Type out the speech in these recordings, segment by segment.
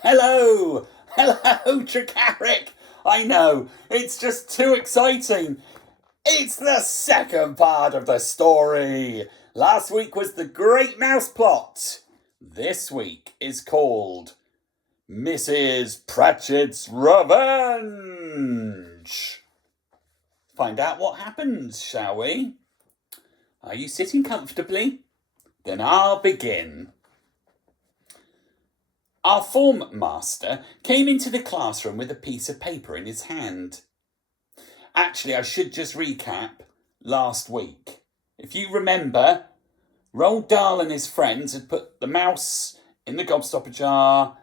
Hello! Hello, Tricaric! I know, it's just too exciting. It's the second part of the story. Last week was the Great Mouse Plot. This week is called Mrs. Pratchett's Revenge. Find out what happens, shall we? Are you sitting comfortably? Then I'll begin. Our form master came into the classroom with a piece of paper in his hand. Actually, I should just recap last week. If you remember, Roald Dahl and his friends had put the mouse in the gobstopper jar.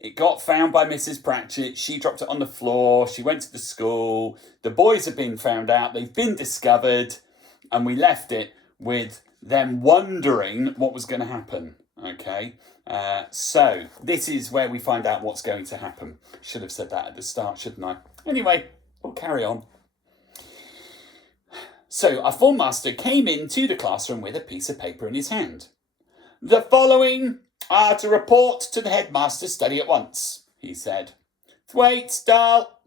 It got found by Mrs. Pratchett. She dropped it on the floor. She went to the school. The boys have been found out. They've been discovered. And we left it with them wondering what was going to happen. Okay, so this is where we find out what's going to happen. Should have said that at the start, shouldn't I? Anyway, we'll carry on. So our form master came into the classroom with a piece of paper in his hand. The following are to report to the headmaster's study at once, he said. Thwaites, Dahl.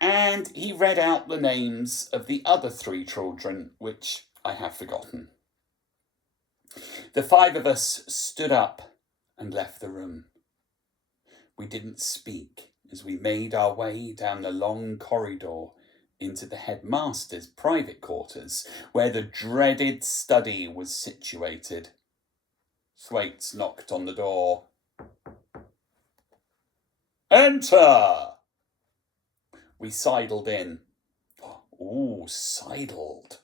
And he read out the names of the other 3 children, which I have forgotten. The 5 of us stood up and left the room. We didn't speak as we made our way down the long corridor into the headmaster's private quarters, where the dreaded study was situated. Thwaites knocked on the door. Enter! We sidled in. Ooh, sidled.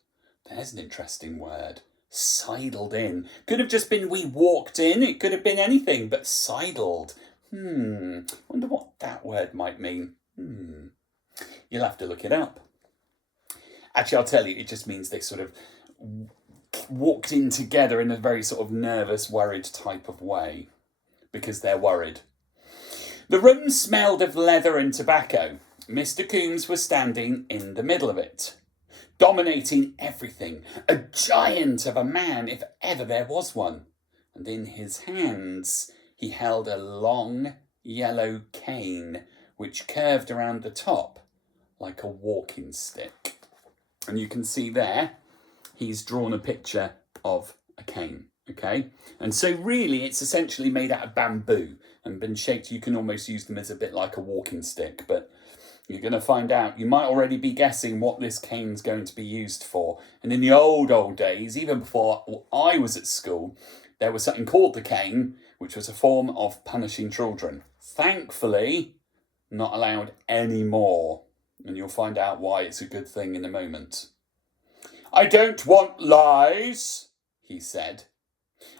There's an interesting word. Sidled in. Could have just been we walked in. It could have been anything, but sidled. Wonder what that word might mean. You'll have to look it up. Actually, I'll tell you, it just means they sort of walked in together in a very sort of nervous, worried type of way, because they're worried. The room smelled of leather and tobacco. Mr. Coombs was standing in the middle of it, dominating everything, a giant of a man if ever there was one. And in his hands he held a long yellow cane which curved around the top like a walking stick. And you can see there he's drawn a picture of a cane, okay? And so really it's essentially made out of bamboo and been shaped. You can almost use them as a bit like a walking stick, but you're going to find out. You might already be guessing what this cane's going to be used for. And in the old days, even before I was at school, there was something called the cane, which was a form of punishing children. Thankfully, not allowed anymore. And you'll find out why it's a good thing in a moment. I don't want lies, he said.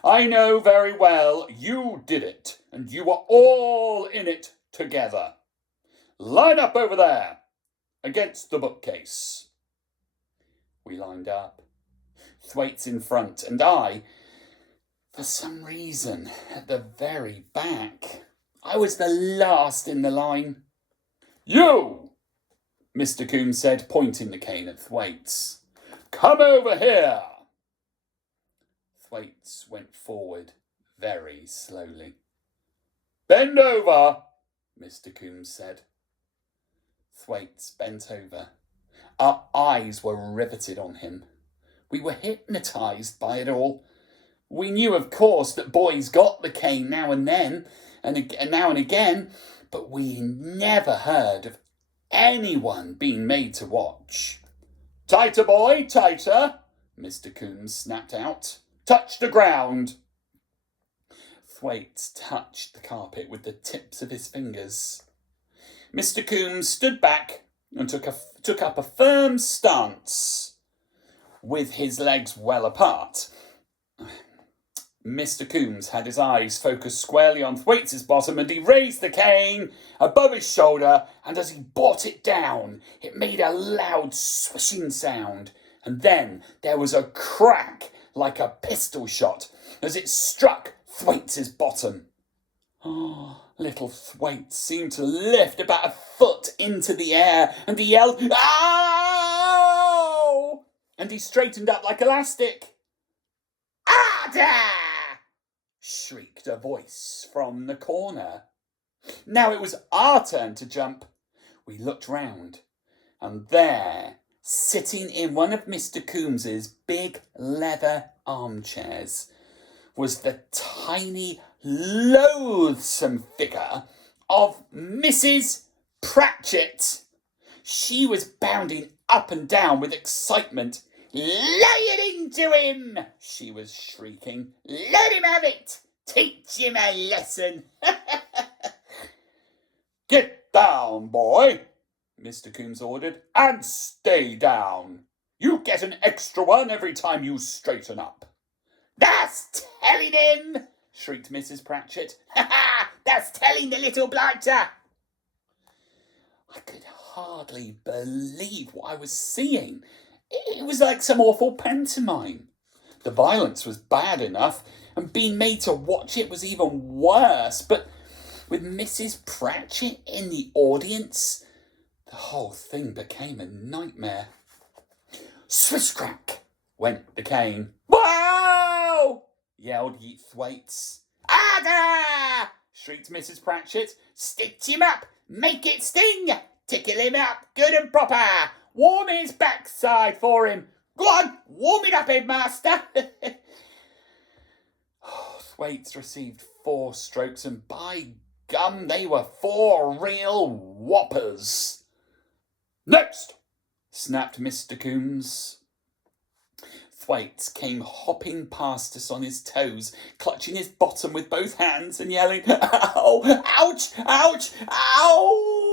I know very well you did it, and you were all in it together. Line up over there, against the bookcase. We lined up. Thwaites in front, and I, for some reason, at the very back. I was the last in the line. You, Mr. Coombs said, pointing the cane at Thwaites. Come over here. Thwaites went forward very slowly. Bend over, Mr. Coombs said. Thwaites bent over. Our eyes were riveted on him. We were hypnotised by it all. We knew, of course, that boys got the cane now and then, and now and again, but we never heard of anyone being made to watch. Tighter, boy, tighter, Mr. Coombs snapped out. Touch the ground. Thwaites touched the carpet with the tips of his fingers. Mr. Coombs stood back and took up a firm stance with his legs well apart. Mr. Coombs had his eyes focused squarely on Thwaites' bottom, and he raised the cane above his shoulder, and as he brought it down, it made a loud swishing sound, and then there was a crack like a pistol shot as it struck Thwaites' bottom. Oh, little Thwaites seemed to lift about a foot into the air, and he yelled, "Ow!" And he straightened up like elastic. "Ada!" shrieked a voice from the corner. Now it was our turn to jump. We looked round, and there, sitting in one of Mr. Coombs's big leather armchairs, was the tiny, loathsome figure of Mrs. Pratchett. She was bounding up and down with excitement. "Lay it into him!" she was shrieking. "Let him have it! Teach him a lesson!" "Get down, boy," Mr. Coombs ordered, "and stay down. You get an extra one every time you straighten up." "That's telling him!" shrieked Mrs. Pratchett. "Ha ha! That's telling the little blighter!" I could hardly believe what I was seeing. It was like some awful pantomime. The violence was bad enough, and being made to watch it was even worse, but with Mrs. Pratchett in the audience, the whole thing became a nightmare. Swish crack went the cane. "Wow!" yelled ye Thwaites. "Ada!" shrieked Mrs. Pratchett. "Stitch him up! Make it sting! Tickle him up good and proper! Warm his backside for him! Go on, warm it up, headmaster!" Thwaites received 4 strokes, and by gum, they were 4 real whoppers. "Next!" snapped Mr. Coombs. Thwaites came hopping past us on his toes, clutching his bottom with both hands and yelling, "Ow! Ouch! Ouch! Ouch!"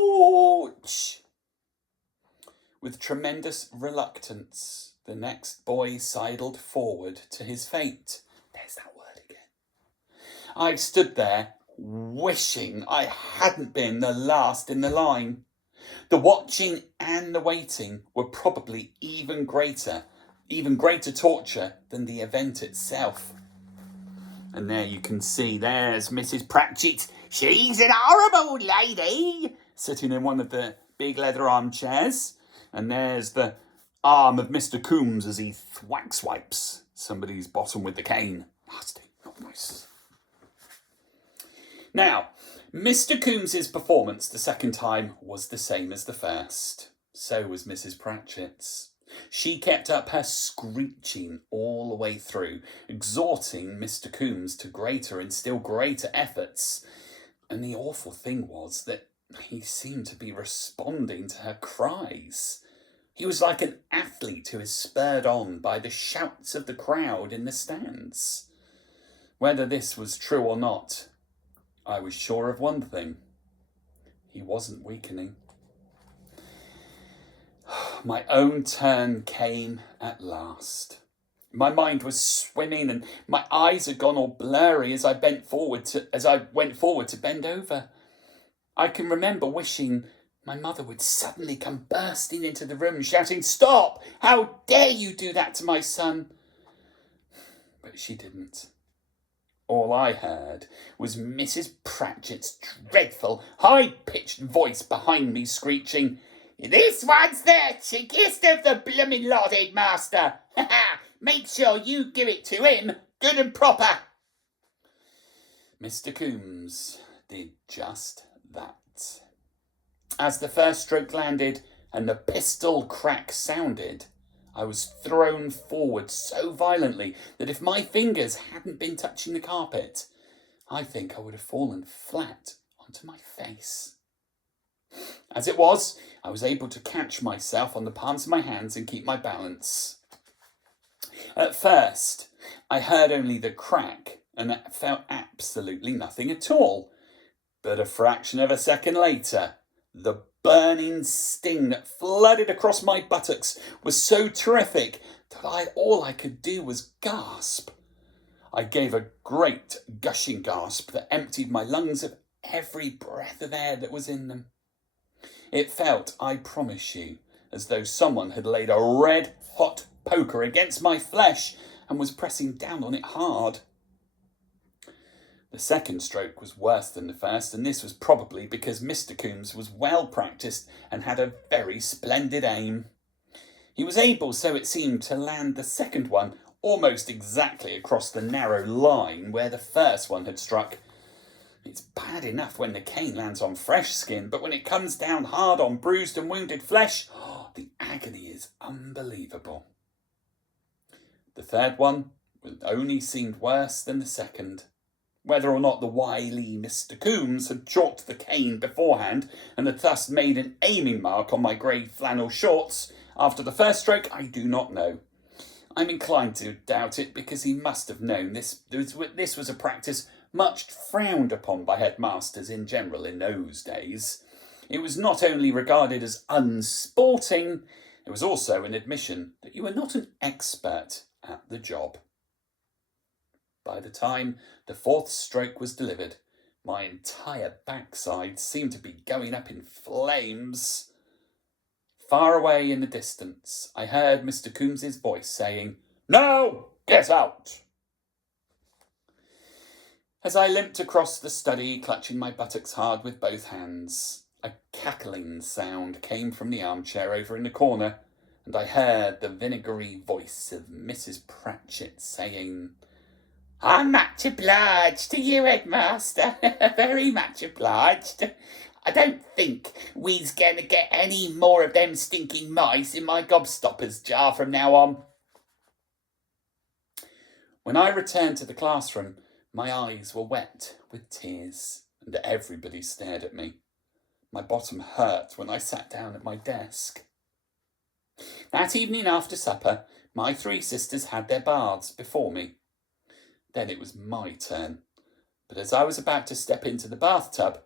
With tremendous reluctance, the next boy sidled forward to his fate. There's that word again. I stood there, wishing I hadn't been the last in the line. The watching and the waiting were probably even greater torture than the event itself. And there you can see, there's Mrs. Pratchett. She's an horrible lady, sitting in one of the big leather armchairs. And there's the arm of Mr. Coombs as he swipes somebody's bottom with the cane. Nasty, not nice. Now, Mr. Coombs's performance the second time was the same as the first. So was Mrs. Pratchett's. She kept up her screeching all the way through, exhorting Mr. Coombs to greater and still greater efforts. And the awful thing was that he seemed to be responding to her cries. He was like an athlete who is spurred on by the shouts of the crowd in the stands. Whether this was true or not, I was sure of one thing. He wasn't weakening. My own turn came at last. My mind was swimming and my eyes had gone all blurry as I went forward to bend over. I can remember wishing my mother would suddenly come bursting into the room, shouting, "Stop! How dare you do that to my son?" But she didn't. All I heard was Mrs. Pratchett's dreadful, high-pitched voice behind me screeching, "This one's the cheekiest of the bloomin' lot, headmaster! Ha ha! Make sure you give it to him, good and proper!" Mr. Coombs did just that. As the first stroke landed and the pistol crack sounded, I was thrown forward so violently that if my fingers hadn't been touching the carpet, I think I would have fallen flat onto my face. As it was, I was able to catch myself on the palms of my hands and keep my balance. At first, I heard only the crack and felt absolutely nothing at all. But a fraction of a second later, the burning sting that flooded across my buttocks was so terrific that all I could do was gasp. I gave a great gushing gasp that emptied my lungs of every breath of air that was in them. It felt, I promise you, as though someone had laid a red-hot poker against my flesh and was pressing down on it hard. The second stroke was worse than the first, and this was probably because Mr. Coombs was well practised and had a very splendid aim. He was able, so it seemed, to land the second one almost exactly across the narrow line where the first one had struck. It's bad enough when the cane lands on fresh skin, but when it comes down hard on bruised and wounded flesh, the agony is unbelievable. The third one only seemed worse than the second. Whether or not the wily Mr. Coombs had chalked the cane beforehand and had thus made an aiming mark on my grey flannel shorts after the first stroke, I do not know. I'm inclined to doubt it because he must have known this was a practice much frowned upon by headmasters in general in those days. It was not only regarded as unsporting, it was also an admission that you were not an expert at the job. By the time the fourth stroke was delivered, my entire backside seemed to be going up in flames. Far away in the distance, I heard Mr. Coombs's voice saying, "Now, get out!" As I limped across the study, clutching my buttocks hard with both hands, a cackling sound came from the armchair over in the corner, and I heard the vinegary voice of Mrs. Pratchett saying, "I'm much obliged to you, headmaster, very much obliged. I don't think we's going to get any more of them stinking mice in my gobstoppers jar from now on." When I returned to the classroom, my eyes were wet with tears, and everybody stared at me. My bottom hurt when I sat down at my desk. That evening after supper, my three sisters had their baths before me. Then it was my turn, but as I was about to step into the bathtub,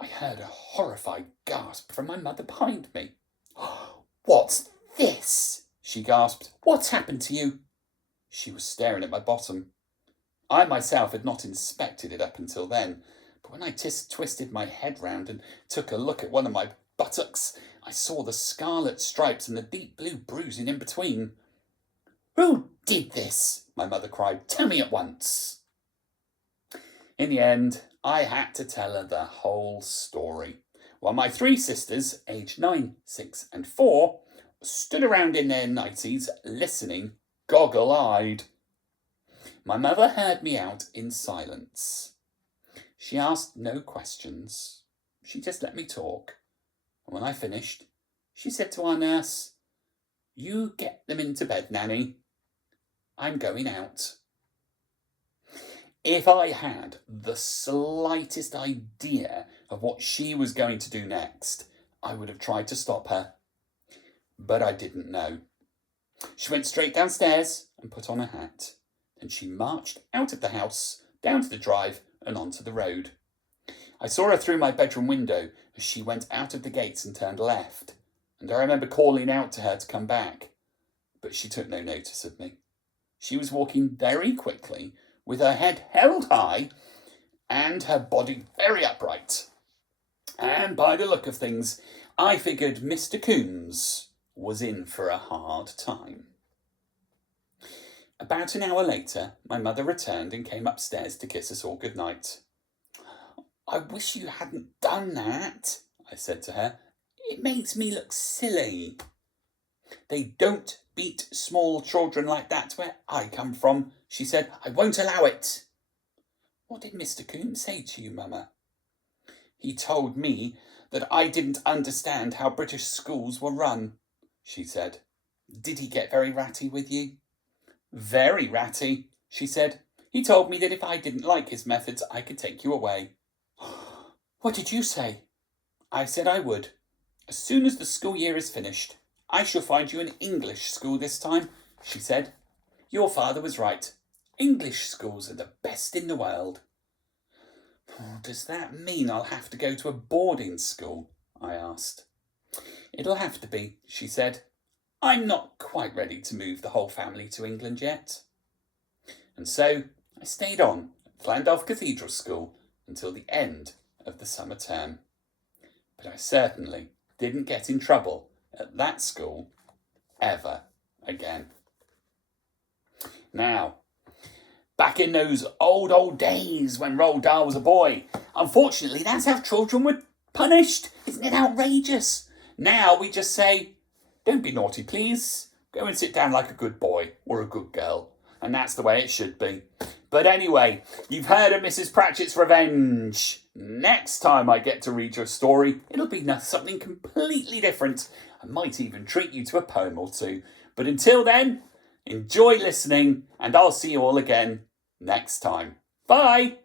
I heard a horrified gasp from my mother behind me. "What's this?" she gasped. "What's happened to you?" She was staring at my bottom. I myself had not inspected it up until then, but when I twisted my head round and took a look at one of my buttocks, I saw the scarlet stripes and the deep blue bruising in between. "Who did this?" my mother cried. "Tell me at once." In the end, I had to tell her the whole story, while my three sisters, aged 9, 6 and 4, stood around in their nighties, listening, goggle-eyed. My mother heard me out in silence. She asked no questions. She just let me talk. And when I finished, she said to our nurse, "You get them into bed, Nanny. I'm going out." If I had the slightest idea of what she was going to do next, I would have tried to stop her. But I didn't know. She went straight downstairs and put on a hat. Then she marched out of the house, down to the drive and onto the road. I saw her through my bedroom window as she went out of the gates and turned left, and I remember calling out to her to come back. But she took no notice of me. She was walking very quickly, with her head held high and her body very upright. And by the look of things, I figured Mr. Coombs was in for a hard time. About an hour later, my mother returned and came upstairs to kiss us all good night. "I wish you hadn't done that," I said to her. "It makes me look silly." "They don't beat small children like that where I come from," she said. "I won't allow it." "What did Mr. Coombs say to you, Mama?" "He told me that I didn't understand how British schools were run," she said. "Did he get very ratty with you?" "Very ratty," she said. "He told me that if I didn't like his methods, I could take you away." "What did you say?" "I said I would. As soon as the school year is finished, I shall find you an English school this time," she said. "Your father was right. English schools are the best in the world." "Does that mean I'll have to go to a boarding school?" I asked. "It'll have to be," she said. "I'm not quite ready to move the whole family to England yet." And so I stayed on at Llandulph Cathedral School until the end of the summer term. But I certainly didn't get in trouble at that school ever again. Now, back in those old days when Roald Dahl was a boy, unfortunately that's how children were punished. Isn't it outrageous? Now we just say, "Don't be naughty, please. Go and sit down like a good boy or a good girl." And that's the way it should be. But anyway, you've heard of Mrs. Pratchett's Revenge. Next time I get to read your story, it'll be something completely different. I might even treat you to a poem or two. But until then, enjoy listening, and I'll see you all again next time. Bye!